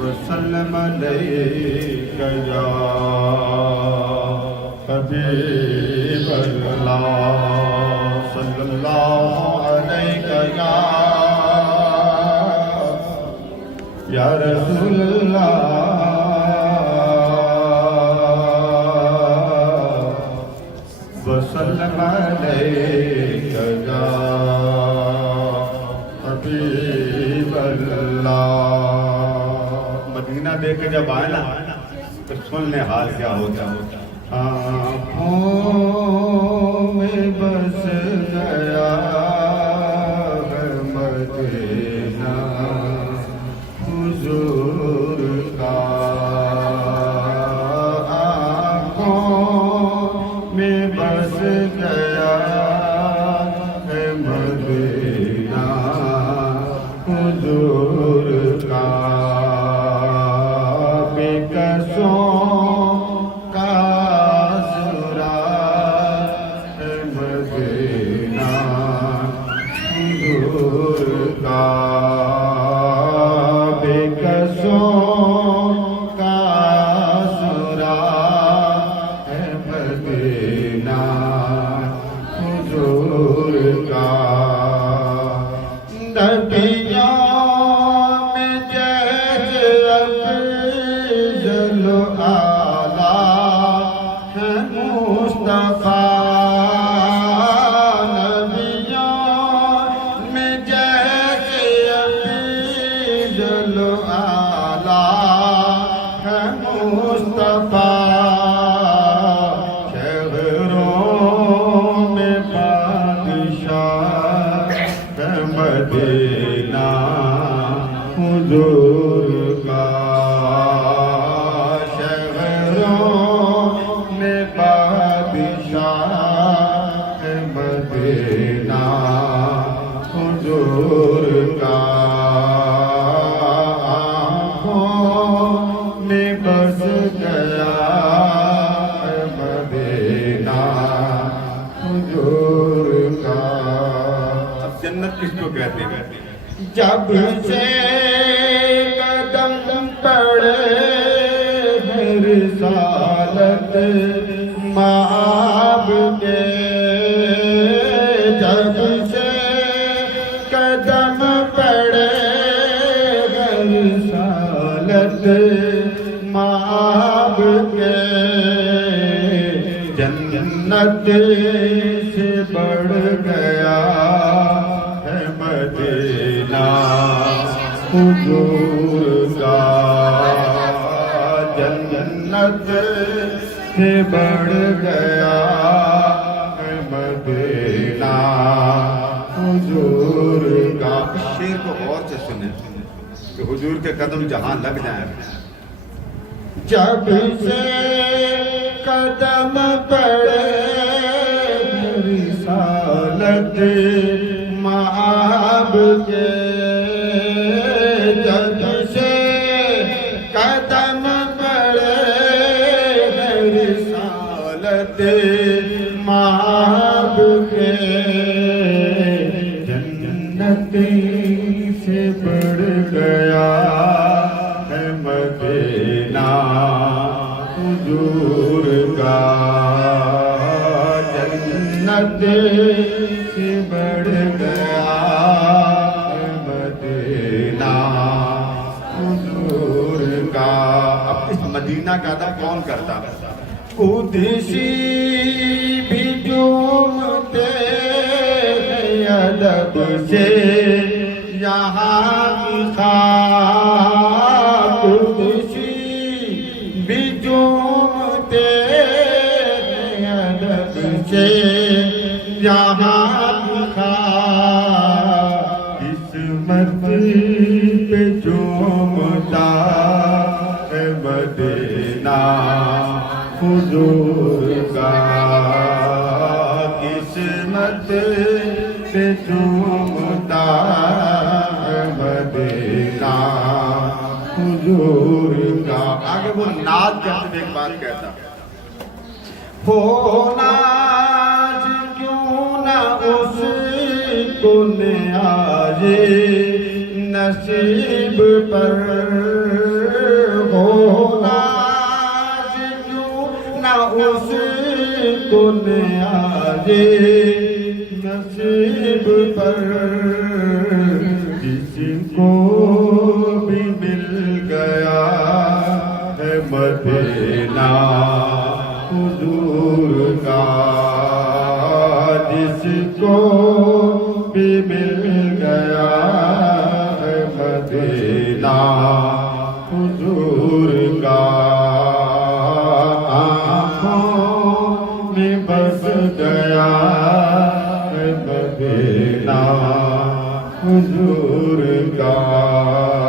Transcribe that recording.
وسلم علیک یا حبیب اللہ صلی اللہ علیک یا رسول اللہ وسلم علیک یا حبیب اللہ۔ مدینہ دیکھ کے جب آئے نا تو سن لیں حال کیا ہوتا۔ آنکھوں میں بس گیا ہے مدینہ حضور کا، آنکھوں میں بس گیا ہے مدینہ حضور کا، مدینہ حضور کا، شہروں میں بادشاہ ہے مدینہ حضور کا، آنکھوں میں بس گیا ہے مدینہ حضور کا۔ جنت کس کو کہتے ہیں؟ جب سے قدم پڑے رسالت مآب کے، جب سے قدم پڑے رسالت مآب کے، جنت سے بڑھ گیا مدینہ حضور کا، جنت سے بڑھ گیا مدینہ حضور کا۔ اس شعر کو غور سے سنیں کہ حضور کے قدم جہاں لگ جائیں۔ جب سے قدم پڑے رسالت مآب کے، جب سے قدم پڑے رسالت مآب کے، جنت سے بڑھ گیا ہے مدینہ حضور کا، جنت سے بڑھ گیا مدینہ حضور کا۔ اب اس مدینہ کا ادا کون کرتا؟ قدسی بھی جھومتے ہیں ادب سے یہاں کی خاک، قدسی بھی جھومتے ہیں ادب سے یہاں قسمت پہ جھومتا ہے مدینہ حضور کا، قسمت پہ جھومتا ہے مدینہ حضور کا۔ آگے وہ ناز کرتے ہوئے ایک بات کہتا، ہونا اس کو نیازے نصیب پر ہونا کیوں نہ اس کو نیازے نصیب پر جس کو بھی مل گیا ہے مدینہ حضور کا جس کو بھی مل گیا ہے مدینہ حضور کا آنکھوں میں بس گیا ہے مدینہ حضور کا